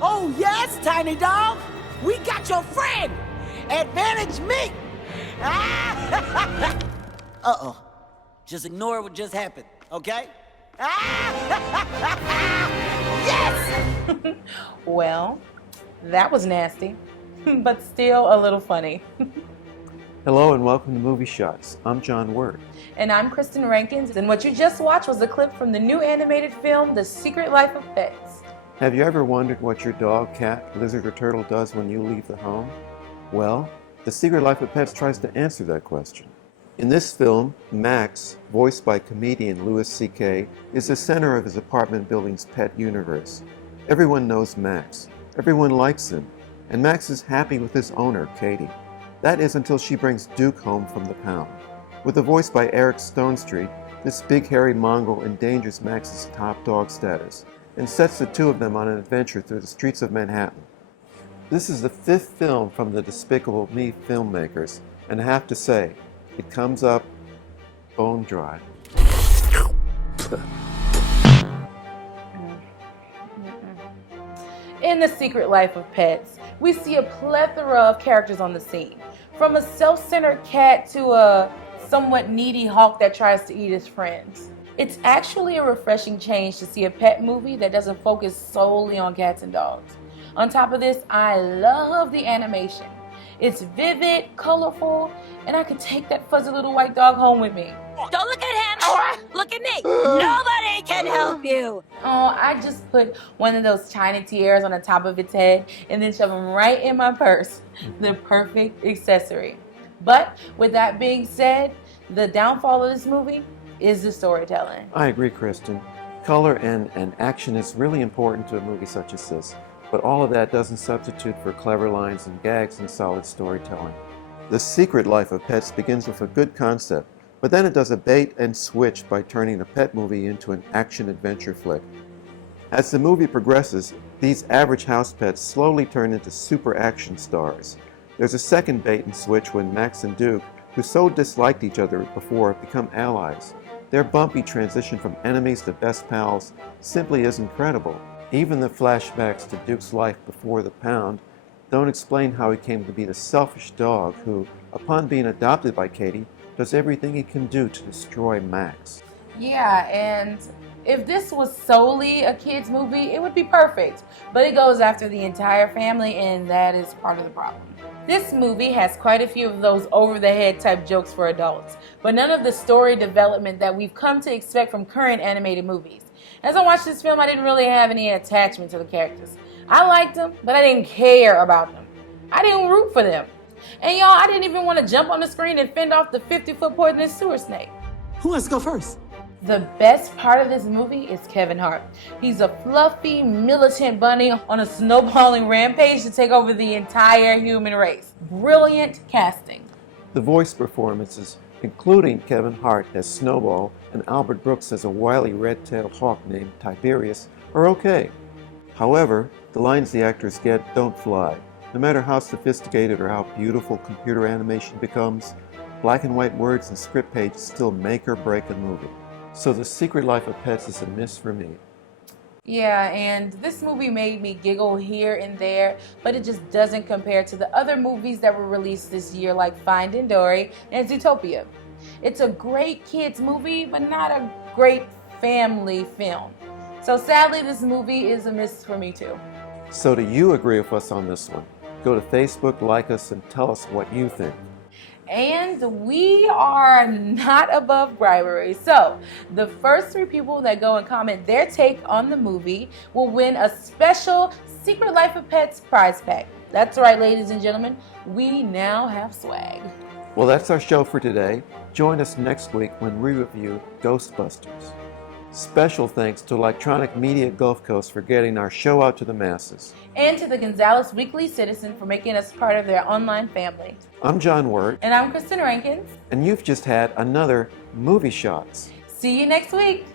Oh, yes, Tiny Dog. We got your friend. Advantage me. Uh-oh. Just ignore what just happened, okay? Yes! Well, that was nasty, but still a little funny. Hello and welcome to Movie Shots. I'm John Wirt. And I'm Kristen Rankins, and what you just watched was a clip from the new animated film, The Secret Life of Pets. Have you ever wondered what your dog, cat, lizard, or turtle does when you leave the home? Well, The Secret Life of Pets tries to answer that question. In this film, Max, voiced by comedian Louis C.K., is the center of his apartment building's pet universe. Everyone knows Max. Everyone likes him. And Max is happy with his owner, Katie. That is until she brings Duke home from the pound. With a voice by Eric Stonestreet, this big hairy mongrel endangers Max's top dog status and sets the two of them on an adventure through the streets of Manhattan. This is the fifth film from the Despicable Me filmmakers, and I have to say, it comes up bone dry. In The Secret Life of Pets, we see a plethora of characters on the scene, from a self-centered cat to a somewhat needy hawk that tries to eat his friends. It's actually a refreshing change to see a pet movie that doesn't focus solely on cats and dogs. On top of this, I love the animation. It's vivid, colorful, and I could take that fuzzy little white dog home with me. Don't look at him! Look at me! Nobody can help you! Oh, I just put one of those tiny tiaras on the top of its head and then shove them right in my purse. The perfect accessory. But with that being said, the downfall of this movie is the storytelling. I agree, Kristen. Color and action is really important to a movie such as this, but all of that doesn't substitute for clever lines and gags and solid storytelling. The Secret Life of Pets begins with a good concept, but then it does a bait and switch by turning a pet movie into an action-adventure flick. As the movie progresses, these average house pets slowly turn into super action stars. There's a second bait and switch when Max and Duke, who so disliked each other before, become allies. Their bumpy transition from enemies to best pals simply is incredible. Even the flashbacks to Duke's life before the pound don't explain how he came to be the selfish dog who, upon being adopted by Katie, does everything he can do to destroy Max. Yeah, and if this was solely a kid's movie, it would be perfect. But it goes after the entire family, and that is part of the problem. This movie has quite a few of those over-the-head type jokes for adults, but none of the story development that we've come to expect from current animated movies. As I watched this film, I didn't really have any attachment to the characters. I liked them, but I didn't care about them. I didn't root for them. And y'all, I didn't even want to jump on the screen and fend off the 50-foot poisonous sewer snake. Who wants to go first? The best part of this movie is Kevin Hart. He's a fluffy, militant bunny on a snowballing rampage to take over the entire human race. Brilliant casting. The voice performances, including Kevin Hart as Snowball and Albert Brooks as a wily red-tailed hawk named Tiberius, are okay. However, the lines the actors get don't fly. No matter how sophisticated or how beautiful computer animation becomes, black and white words and script pages still make or break a movie. So The Secret Life of Pets is a miss for me. Yeah, and this movie made me giggle here and there, but it just doesn't compare to the other movies that were released this year like Finding Dory and Zootopia. It's a great kids movie, but not a great family film. So sadly, this movie is a miss for me too. So do you agree with us on this one? Go to Facebook, like us, and tell us what you think. And we are not above bribery. So the first 3 people that go and comment their take on the movie will win a special Secret Life of Pets prize pack. That's right, ladies and gentlemen, we now have swag. Well, that's our show for today. Join us next week when we review Ghostbusters. Special thanks to Electronic Media Gulf Coast for getting our show out to the masses. And to the Gonzales Weekly Citizen for making us part of their online family. I'm John Wirt. And I'm Kristen Rankins. And you've just had another Movie Shots. See you next week.